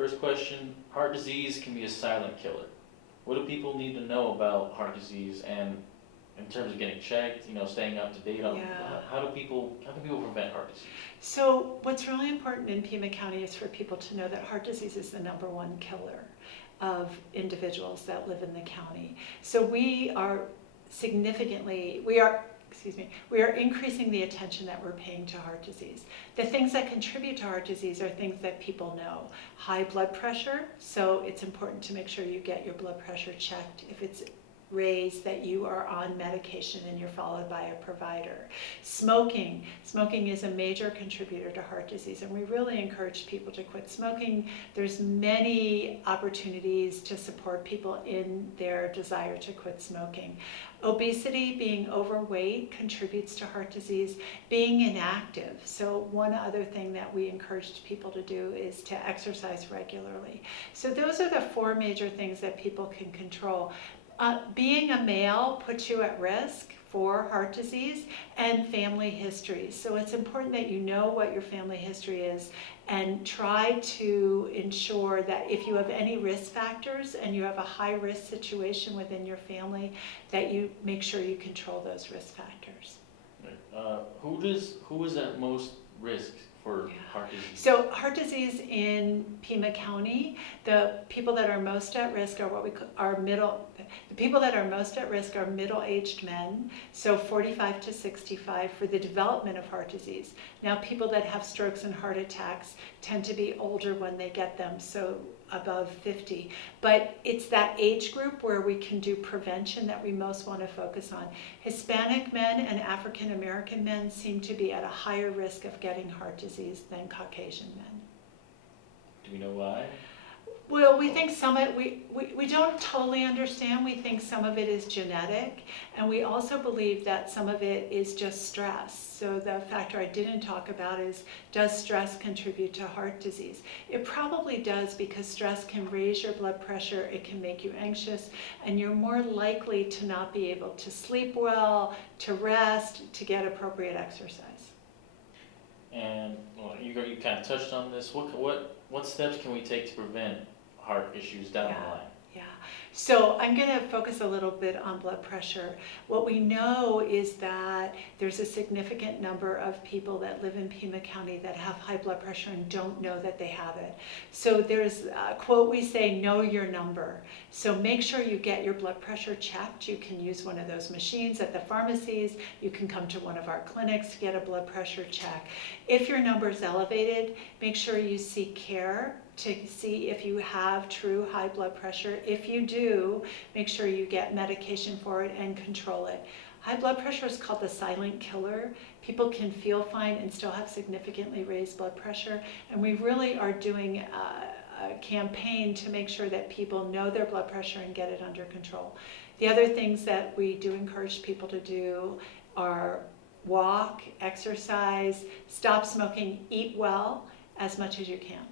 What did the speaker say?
First question, heart disease can be a silent killer. What do people need to know about heart disease and in terms of getting checked, staying up to date on how can people prevent heart disease? So what's really important in Pima County is for people to know that heart disease is the #1 killer of individuals that live in the county. So we are increasing the attention that we're paying to heart disease. The things that contribute to heart disease are things that people know. High blood pressure, so it's important to make sure you get your blood pressure checked. If it's raised, that you are on medication and you're followed by a provider. Smoking is a major contributor to heart disease, and we really encourage people to quit smoking. There's many opportunities to support people in their desire to quit smoking. Obesity, being overweight, contributes to heart disease. Being inactive, so one other thing that we encourage people to do is to exercise regularly. So those are the 4 major things that people can control. Being a male puts you at risk for heart disease, and family history. So it's important that you know what your family history is and try to ensure that if you have any risk factors and you have a high risk situation within your family, that you make sure you control those risk factors. Who is at most risk for heart disease? So heart disease in Pima County, the people that are most at risk are middle-aged men, so 45 to 65 for the development of heart disease. Now people that have strokes and heart attacks tend to be older when they get them, so above 50. But it's that age group where we can do prevention that we most want to focus on. Hispanic men and African American men seem to be at a higher risk of getting heart disease than Caucasian men. Do we know why? Well, we think some of it, we don't totally understand. We think some of it is genetic, and we also believe that some of it is just stress. So the factor I didn't talk about is, does stress contribute to heart disease? It probably does, because stress can raise your blood pressure, it can make you anxious, and you're more likely to not be able to sleep well, to rest, to get appropriate exercise. And you kind of touched on this. What steps can we take to prevent heart issues down the line? Yeah, so I'm going to focus a little bit on blood pressure. What we know is that there's a significant number of people that live in Pima County that have high blood pressure and don't know that they have it. So there's a quote we say, know your number. So make sure you get your blood pressure checked. You can use one of those machines at the pharmacies. You can come to one of our clinics to get a blood pressure check. If your number is elevated, make sure you seek care to see if you have true high blood pressure. If you do, make sure you get medication for it and control it. High blood pressure is called the silent killer. People can feel fine and still have significantly raised blood pressure, and we really are doing a campaign to make sure that people know their blood pressure and get it under control. The other things that we do encourage people to do are walk, exercise, stop smoking, eat well as much as you can.